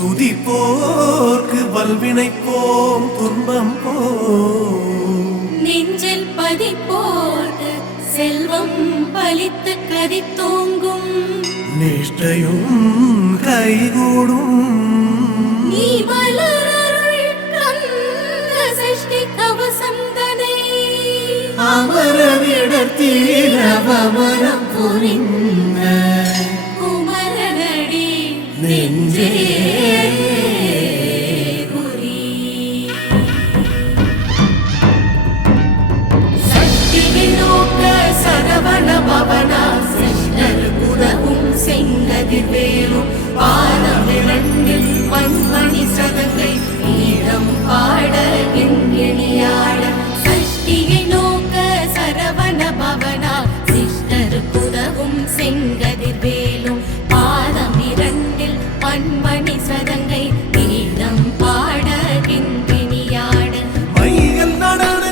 துதிப்போர்க்கு வல்வினை போம் துன்பம் போம் நெஞ்சில் பதிப்போர்க்கு செல்வம் பலித்து கதித்தோங்கும் நிஷ்டையும் கைகூடும் நீ வளரருள் கந்த சஷ்டி கவசந்தனை அமரவிடத்தீரவமரம் புரிந்த குமரனடி நெஞ்சே குறி சக்தி வினோக்க சரவண பவனா சிஷ்டர் குதவும் செங்கதிர் வேலும் பாதமிரண்டில் பண்பணி சதங்கை ஈழம் பாட எண்ணியாட சஷ்டியை நோக்க சரவண பவனா சிஷ்டர் குதவும் செங்கதிர் வேலும் பாதமிரண்டில் பண்பணி சதங்கை